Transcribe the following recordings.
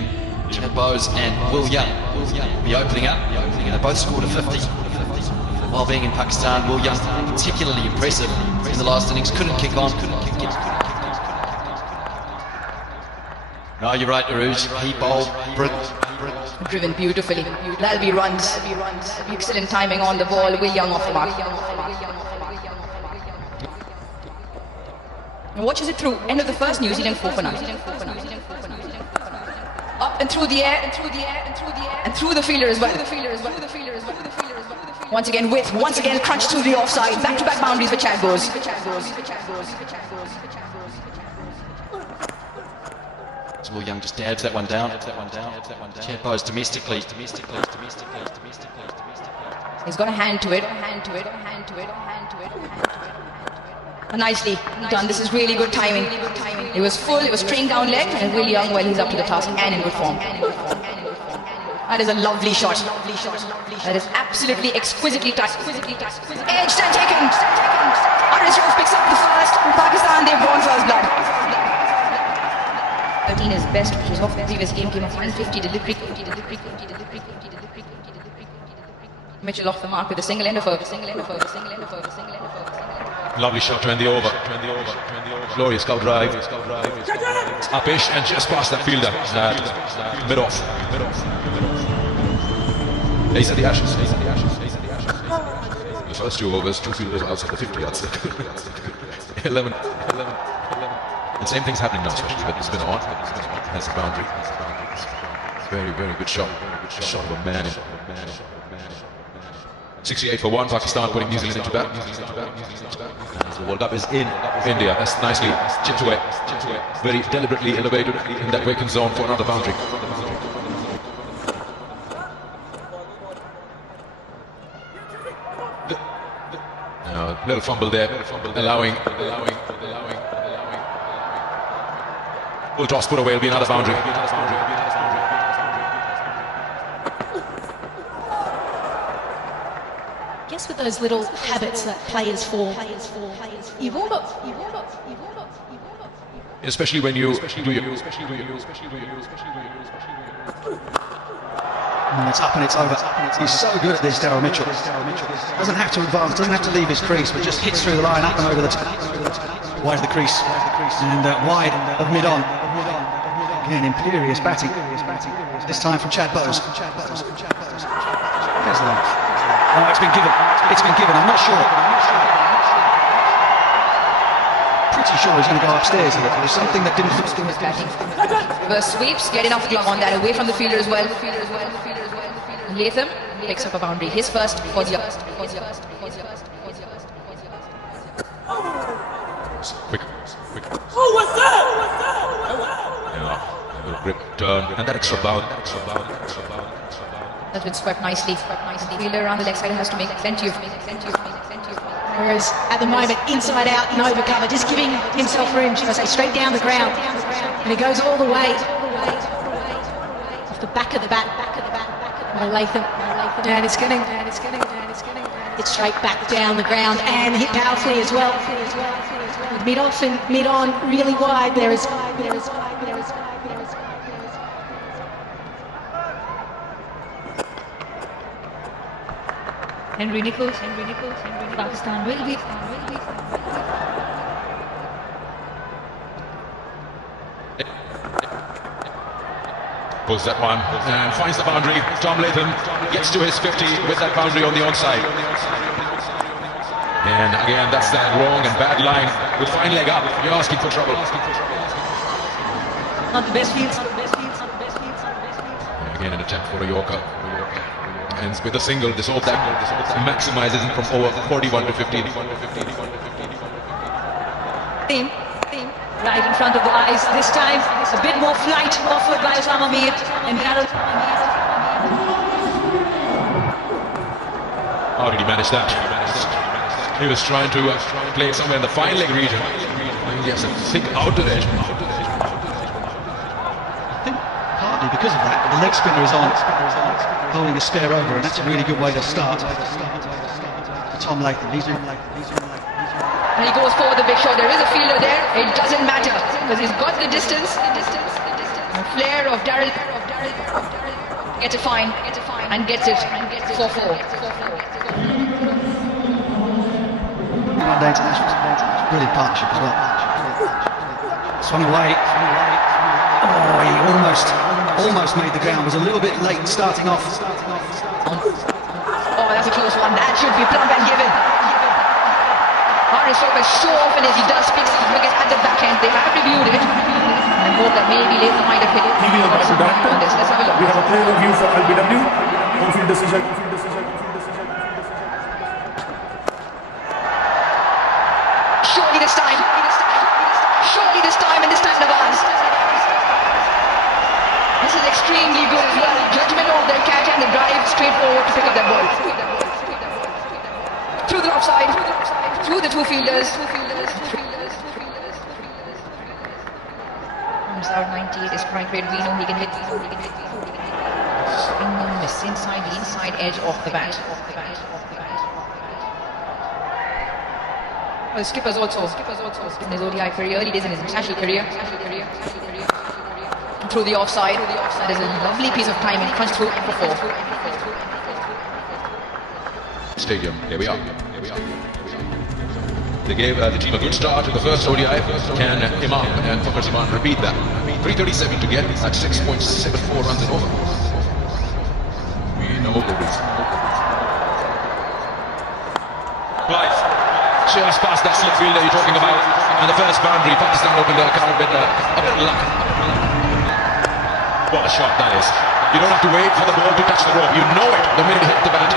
Chad Bowes and Will Young will be opening up. They both scored a 50 while being in Pakistan. Will Young particularly impressive in the last innings, couldn't kick on. No, you're right, Aruj. He bowled driven beautifully. That'll be runs. Excellent timing on the ball. Will Young off the mark. And watches it through. End of the first, New Zealand 4 for 9. Up and through the air, and through the fielder as well. Once again crunched through the offside. Back-to-back boundaries for Chad Bowes. Will Young just dabs that one down. Chad Bowes domestically. He's got a hand to it. Nicely done. This is really good timing. It was full, it was string down leg, and Will Young, well, he's up to the task and in good form. That is a lovely shot. That is absolutely exquisitely touched. Edged and taken. Arishov picks up the first. Pakistan, they've drawn first blood. 13 is best, which was off the previous game. Came off 150 delivery. Mitchell off the mark with a single end of over. Lovely shot to end the over. Glorious cow drive. Upish and just past that fielder. Mid off. Ace at the Ashes. The first 2 overs, 2 fielders outside the 50 yards. 11. And same thing's happening now, especially with the spin on. That's the boundary. Very good shot. Shot of a man. 68 for 1, Pakistan putting New Zealand into bat. The World Cup is in India. That's nicely chipped away. Very deliberately elevated in that vacant zone for another boundary. Little fumble there, allowing. Full toss put away, it'll be another boundary. Guess with those little habits that players form, you've all got. Especially when you do your. And it's up and it's over. He's so good at this, Daryl Mitchell. Doesn't have to advance, doesn't have to leave his crease, but just hits through the line, up and over the top. Wide of the crease, and wide of mid-on. Again, imperious batting. This time from Chad Bowes. There's the line. Oh, it's been given. I'm not sure. Pretty sure he's going to go upstairs. There's something that didn't fit with batting. Reverse sweeps, get enough glove on that, away from the fielder as well. Latham picks up a boundary. His first for the Quick. Oh, what's that? Yeah, a little grip turn, and that extra bound. That's been swept nicely. Fielder around the leg side has to make plenty of. Whereas at the moment, inside out, no cover, just giving himself room, should I say, straight down the ground. And he goes all the way off the back of the bat. Latham. And it's getting. It's straight back down the ground and hit powerfully as well. With mid off and mid on, really wide. There is. Henry Nichols, Pakistan will be. Pulls that one and finds the boundary. Tom Latham gets to his 50 with that boundary on the onside. And again, that's that wrong and bad line. With fine leg up, you're asking for trouble. Not the best fields. Again, an attempt for a Yorker. Ends with a single. This maximizes him from over 41 to 15. Team. Right in front of the eyes. This time, a bit more flight offered by Osama Mir and Darrell. How did he manage that? He was trying to play it somewhere in the fine leg region. He has to think out of it. I think partly because of that, the leg spinner is on, holding a spare over, and that's a really good way to start. Tom Latham, And he goes for the big shot. There is a fielder there. It doesn't matter because he's got the distance. A flare of Daryl. Gets it fine. And gets it 4-4. One-day internationals. Brilliant partnership as well. Swung away. Oh, he almost made the ground. Was a little bit late starting off. Oh, that's a close one. That should be plumb and given. Harris Focus so often as he does pick some wickets at the back end. They have reviewed it. I hope that maybe later might have hit it. Let's have a look. We have a player review for LBW. On-field decision. Surely this time. Surely this time, and this time Nawaz. This is extremely good as well. Judgment of their catch and the drive straight forward to pick up that ball. Through the offside, through the two fielders. Comes out 98 is strike rate. We know he can hit. Swing and miss inside the inside edge of the bat. Well, Skipper's also in his ODI career, early days in his international career. Through the offside. That is a lovely piece of timing. Punch through for 4. Stadium. Here we are. They gave the team a good start in the first ODI. Can Imam and Fakhar Zaman repeat that? 337 to get at 6.74 runs in over. We know the reason. Right. Just past that slip fielder you're talking about. And the first boundary, Pakistan opened their account with a bit of luck. What a shot that is. You don't have to wait for the ball to touch the rope. You know it the minute it hit the bat.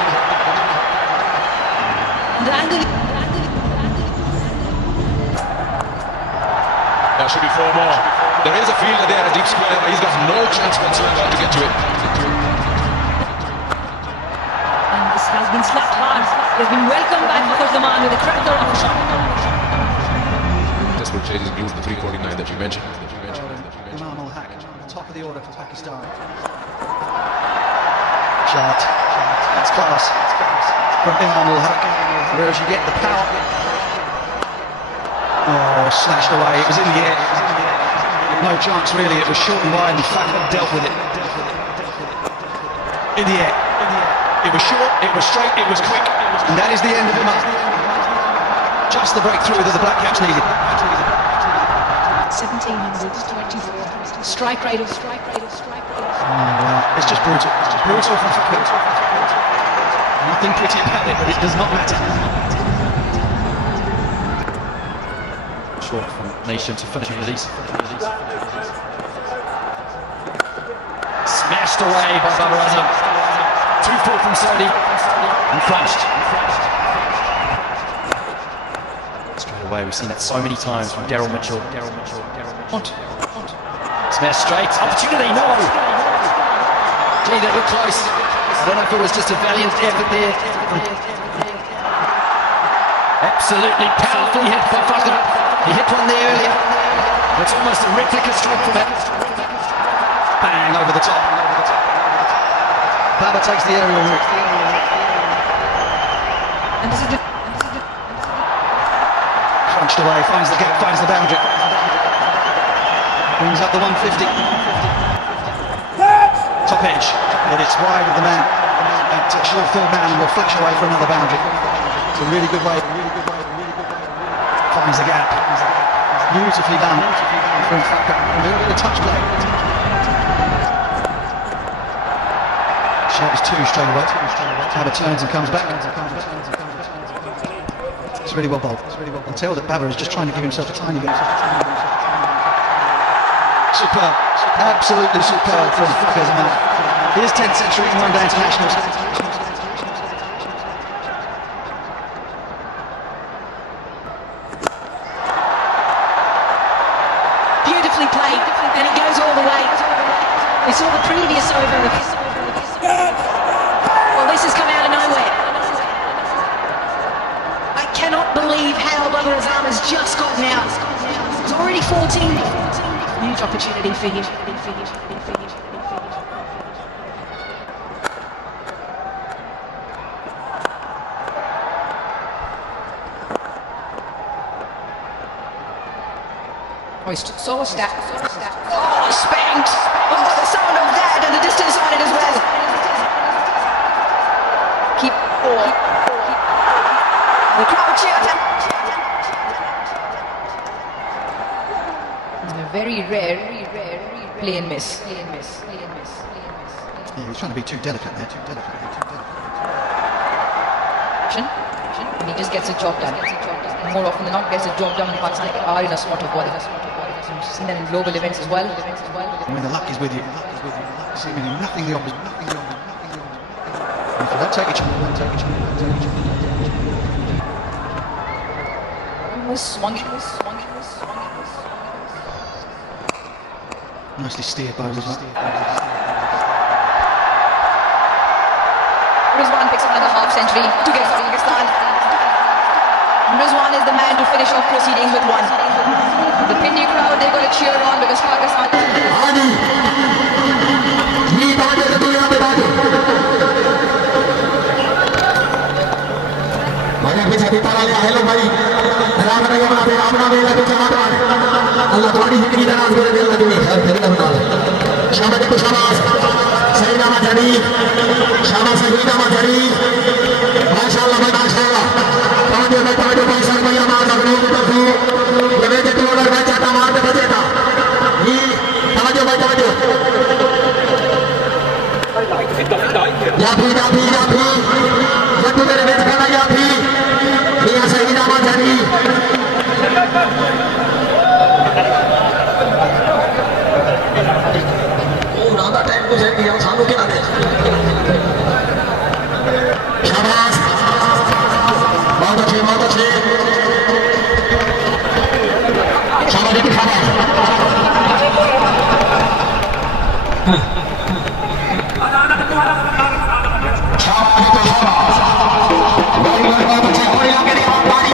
There should be 4 more. There is a fielder there, a deep square, but he's got no chance whatsoever to get to it. And this has been slapped hard. He's been welcomed back for the man with a cracker of a shot. This will change his views, the 349 that you mentioned. Imam Haq, top of the order for Pakistan. Shot. That's class. From Imam Haq. Whereas you get the power. Oh, slashed away. It was in the air. No chance really. It was short and wide, and Fakhr dealt with it. In the air. It was short, it was straight, it was quick. And that is the end of Imam. Just the breakthrough that the Black Caps needed. 1724. Strike rate of. Oh, wow. It's just brutal. It's just brutal from Fakhr. Nothing pretty about it, but it does not matter. Short from Nation to finishing the lease. Smashed away by Babar Azam. 2-4 from Saudi and crunched. Straight away, we've seen that so many times from Daryl Mitchell. Smash straight, opportunity, no! Gee, that looked close. I don't know if it was just a valiant effort there. Absolutely powerfully hit by Fakhr. He hit one there earlier. It's almost a replica stroke from it. Bang, over the top. Babar takes the aerial route. And this is the Crunched away, finds the gap, finds the boundary. Brings up the 150. Top edge, but it's wide of the man. And short third man will flash away for another boundary. It's a really good way. Finds the gap. Beautifully done from Fakhr. A little bit of touch play. Shot is 2 straight away. Babar turns and comes back. It's really well bowled. You can tell that Babar is just trying to give himself a tiny bit. Superb. Absolutely superb from Fakhr Zaman. His 10th century in one-day internationals. Beautifully played, and it goes all the way. We saw the previous over. Well, this has come out of nowhere. I cannot believe how Babar Azam has just gotten out. It's already 14. Huge opportunity for him. so stacked. Oh, spanked. Oh, the sound of that and the distance on it as well. Keep. The crowd cheered. A very rare play and miss. Yeah, he's trying to be too delicate there, And he just gets the job done. More often than not, gets the job done when Pakistan are in a spot of bowling. We've seen that in global events as well. When the luck is with you, seemingly nothing the opposite. If you don't take a chance, Swung. Nicely steered by Rizwan. Rizwan picks up another half century to get for Pakistan. Rizwan is the man to finish off proceedings with one. The Pindi crowd, they're going to cheer on because Pakistan. Hello भाई अल्लाह तुम्हारी जिंदगी दराज करे दिल लगी खैर फिर बना शाबाश को शाबाश सही नामा जरी शाबाश सही नामा जरी माशाल्लाह भाई माशाल्लाह तवज्जो भाई सर भाई आवाज अपनी तरफ ये वे टू अगर मैच आता मारते बजे था ये तवज्जो भाई तवज्जो या भी ये तू मेरे मैच खेला या भी ये सही नामा जरी ਉਹ ਰਾਦਾ ਟਾਈਮ ਗੁਜ਼ਰ ਗਿਆ ਸਾਨੂੰ ਕਿਹਾ ਦੇ